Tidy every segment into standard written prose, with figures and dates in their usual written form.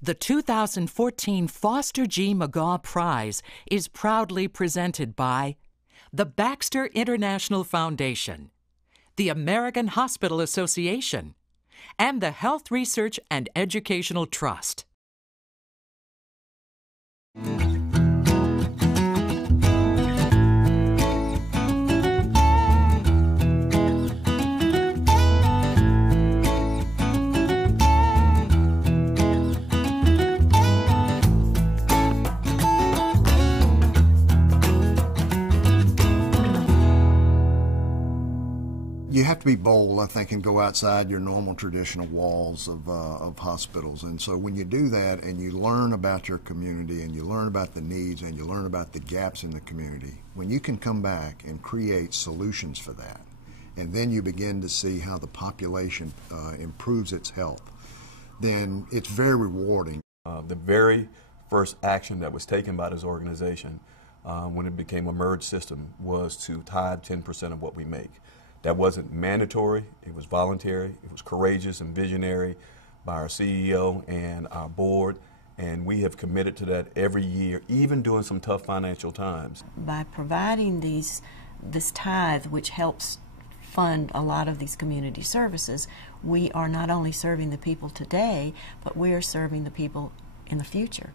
The 2014 Foster G. McGaw Prize is proudly presented by the Baxter International Foundation, the American Hospital Association, and the Health Research and Educational Trust. You have to be bold, I think, and go outside your normal traditional walls of hospitals. And so when you do that and you learn about your community and you learn about the needs and you learn about the gaps in the community, when you can come back and create solutions for that, and then you begin to see how the population improves its health, then it's very rewarding. The very first action that was taken by this organization when it became a merged system was to tithe 10% of what we make. That wasn't mandatory, it was voluntary, it was courageous and visionary by our CEO and our board, and we have committed to that every year, even during some tough financial times. By providing this tithe, which helps fund a lot of these community services, we are not only serving the people today, but we are serving the people in the future.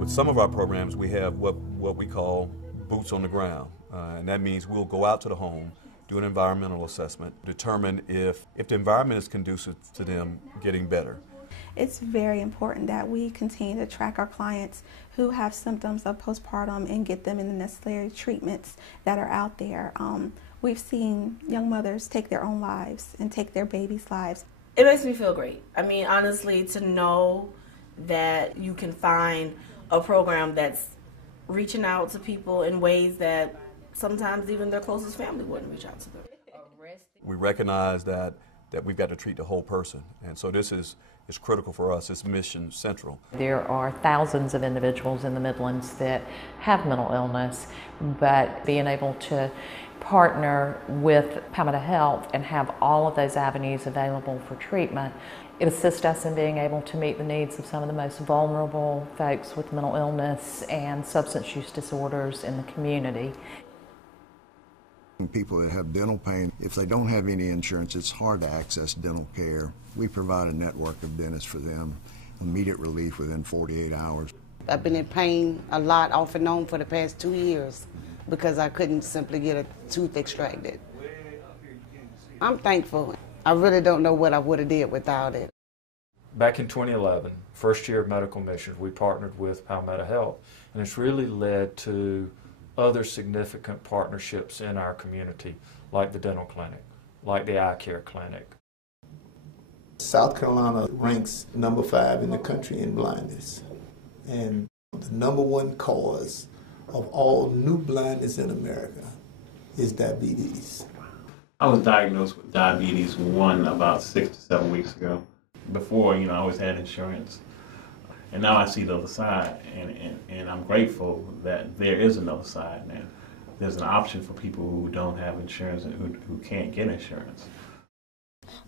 With some of our programs, we have what we call boots on the ground, and that means we'll go out to the home, do an environmental assessment, determine if the environment is conducive to them getting better. It's very important that we continue to track our clients who have symptoms of postpartum and get them in the necessary treatments that are out there. We've seen young mothers take their own lives and take their babies' lives. It makes me feel great. I mean, honestly, to know that you can find a program that's reaching out to people in ways that sometimes even their closest family wouldn't reach out to them. We recognize that we've got to treat the whole person, and so this is critical for us. It's mission central. There are thousands of individuals in the Midlands that have mental illness, but being able to partner with Palmetto Health and have all of those avenues available for treatment, it assists us in being able to meet the needs of some of the most vulnerable folks with mental illness and substance use disorders in the community. People that have dental pain, if they don't have any insurance, it's hard to access dental care. We provide a network of dentists for them, immediate relief within 48 hours. I've been in pain a lot off and on for the past 2 years because I couldn't simply get a tooth extracted. I'm thankful. I really don't know what I would have did without it. Back in 2011, first year of medical missions, we partnered with Palmetto Health, and it's really led to other significant partnerships in our community, like the dental clinic, like the eye care clinic. South Carolina ranks number 5 in the country in blindness, and the number 1 cause of all new blindness in America is diabetes. I was diagnosed with diabetes 1 about 6 to 7 weeks ago. Before, I always had insurance, and now I see the other side, and I'm grateful that there is another side now. There's an option for people who don't have insurance and who can't get insurance.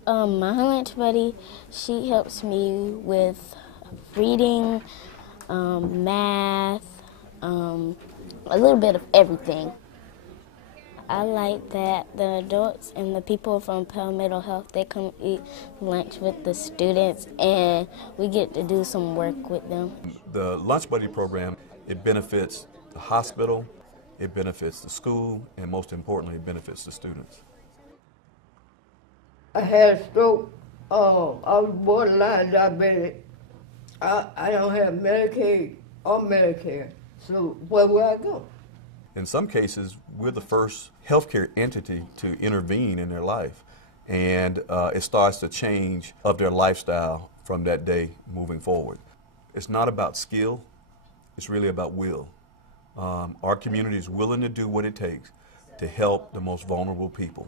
My lunch buddy, she helps me with reading, math, a little bit of everything. I like that the adults and the people from Palmetto Health, they come eat lunch with the students and we get to do some work with them. The Lunch Buddy program, it benefits the hospital, it benefits the school, and most importantly, it benefits the students. I had a stroke. I was borderline diabetic. I don't have Medicaid or Medicare, so where will I go? In some cases, we're the first healthcare entity to intervene in their life, and it starts the change of their lifestyle from that day moving forward. It's not about skill, it's really about will. Our community is willing to do what it takes to help the most vulnerable people.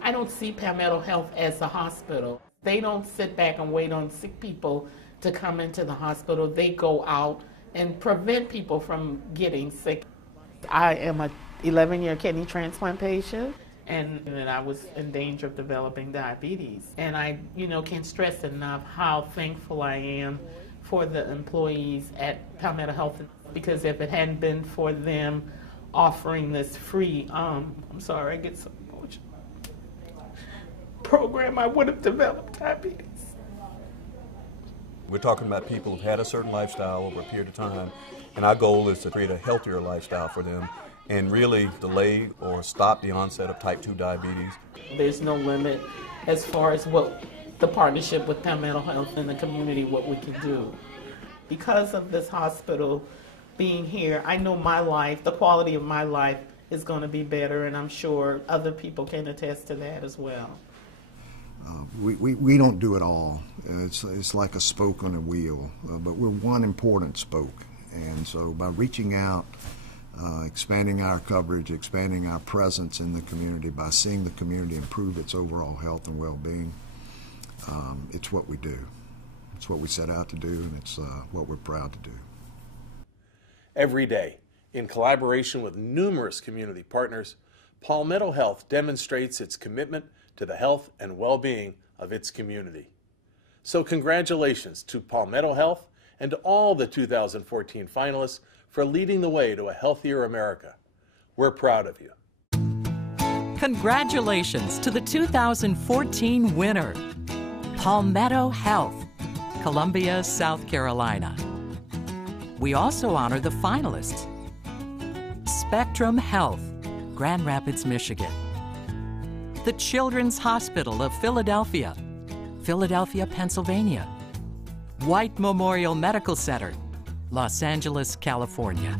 I don't see Palmetto Health as a hospital. They don't sit back and wait on sick people to come into the hospital. They go out and prevent people from getting sick. I am a 11-year kidney transplant patient, and that I was in danger of developing diabetes. And I, can't stress enough how thankful I am for the employees at Palmetto Health, because if it hadn't been for them offering this free, I'm sorry, I get so emotional, program, I would have developed diabetes. We're talking about people who've had a certain lifestyle over a period of time, and our goal is to create a healthier lifestyle for them and really delay or stop the onset of type 2 diabetes. There's no limit as far as what the partnership with Palmetto Health and the community, what we can do. Because of this hospital being here, I know my life, the quality of my life is going to be better, and I'm sure other people can attest to that as well. We don't do it all. It's like a spoke on a wheel, but we're one important spoke. And so by reaching out, expanding our coverage, expanding our presence in the community, by seeing the community improve its overall health and well-being, it's what we do. It's what we set out to do, and it's what we're proud to do. Every day, in collaboration with numerous community partners, Palmetto Health demonstrates its commitment to the health and well-being of its community. So congratulations to Palmetto Health and to all the 2014 finalists for leading the way to a healthier America. We're proud of you. Congratulations to the 2014 winner, Palmetto Health, Columbia, South Carolina. We also honor the finalists, Spectrum Health, Grand Rapids, Michigan. The Children's Hospital of Philadelphia, Philadelphia, Pennsylvania. White Memorial Medical Center, Los Angeles, California.